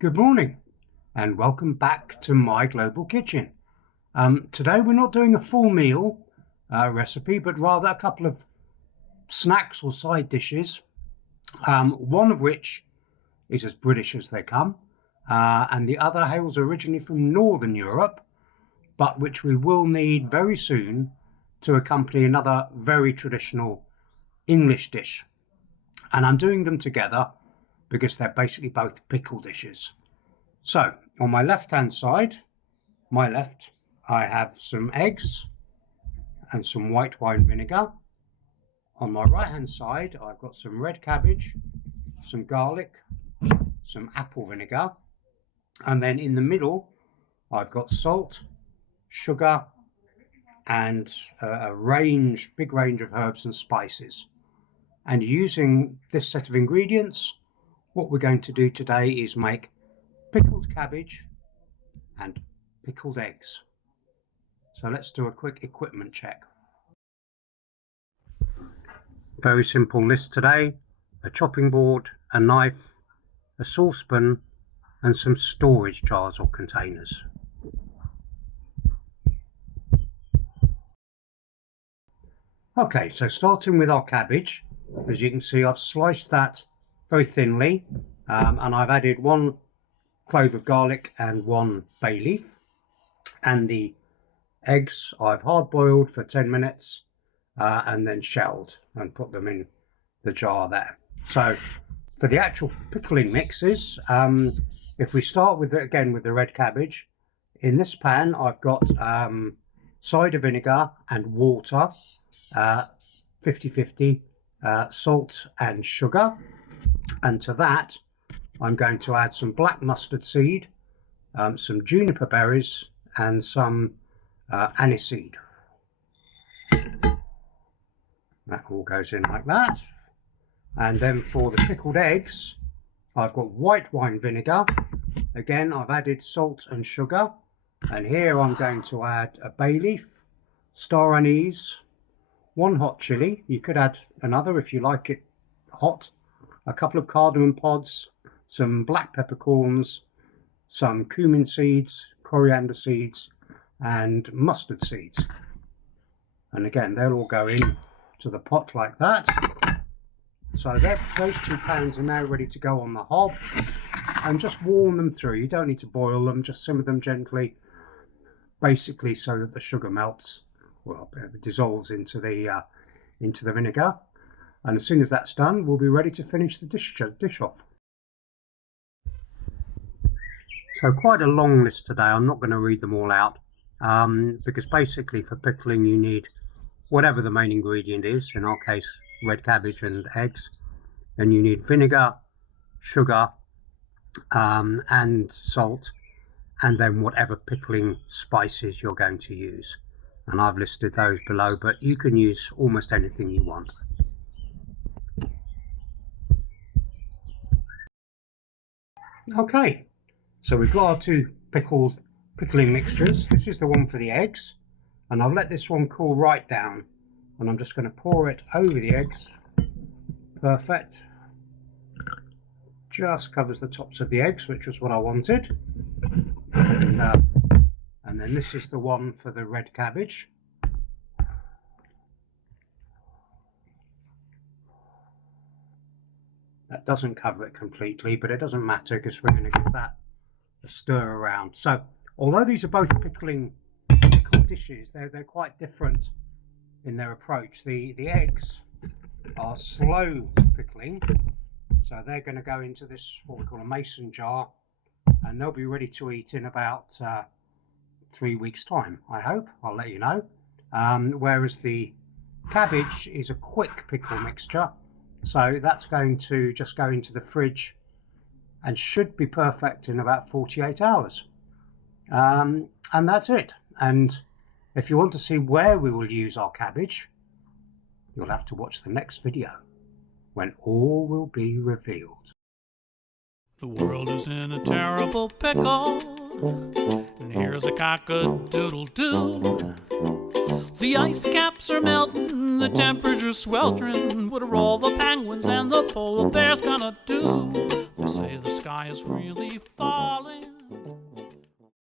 Good morning and welcome back to my global kitchen. Today we're not doing a full meal recipe, but rather a couple of snacks or side dishes, one of which is as British as they come, and the other hails originally from Northern Europe, but which we will need very soon to accompany another very traditional English dish. And I'm doing them together because they're basically both pickle dishes. So on my left hand side, I have some eggs and some white wine vinegar. On my right hand side, I've got some red cabbage, some garlic, some apple vinegar, and then in the middle I've got salt, sugar, and a big range of herbs and spices. And using this set of ingredients, what we're going to do today is make pickled cabbage and pickled eggs. So let's do a quick equipment check. Very simple list today: a chopping board, a knife, a saucepan, and some storage jars or containers. Okay, so starting with our cabbage, as you can see, I've sliced that very thinly, and I've added 1 clove of garlic and 1 bay leaf, and the eggs I've hard boiled for 10 minutes and then shelled and put them in the jar there. So for the actual pickling mixes, if we start with the red cabbage, in this pan I've got cider vinegar and water, 50-50, salt and sugar, and to that I'm going to add some black mustard seed, some juniper berries, and some aniseed. That all goes in like that. And then for the pickled eggs, I've got white wine vinegar. Again, I've added salt and sugar. And here I'm going to add a bay leaf, star anise, 1 hot chili. You could add another if you like it hot. A couple of cardamom pods, some black peppercorns, some cumin seeds, coriander seeds, and mustard seeds. And again, they'll all go in to the pot like that. So those 2 pans are now ready to go on the hob, and just warm them through. You don't need to boil them, just simmer them gently, basically so that the sugar melts, well, it dissolves into the vinegar. And as soon as that's done, we'll be ready to finish the dish off. So quite a long list today. I'm not going to read them all out, because basically for pickling you need whatever the main ingredient is, in our case red cabbage and eggs. Then you need vinegar, sugar, and salt, and then whatever pickling spices you're going to use. And I've listed those below, but you can use almost anything you want. Okay, so we've got our 2 pickling mixtures. This is the one for the eggs, and I'll let this one cool right down, and I'm just going to pour it over the eggs. Perfect. Just covers the tops of the eggs, which was what I wanted. And then this is the one for the red cabbage. That doesn't cover it completely, but it doesn't matter because we're going to give that a stir around. So although these are both pickled dishes, they're quite different in their approach. The eggs are slow pickling, so they're going to go into this, what we call a mason jar, and they'll be ready to eat in about 3 weeks time, I hope. I'll let you know. Whereas the cabbage is a quick pickle mixture, so that's going to just go into the fridge and should be perfect in about 48 hours. And that's it. And if you want to see where we will use our cabbage, you'll have to watch the next video, when all will be revealed. The world is in a terrible pickle, and here's a cock-a-doodle-doo. The ice caps are melting, the temperature's sweltering. What are all the penguins and the polar bears gonna do? say the sky is really falling.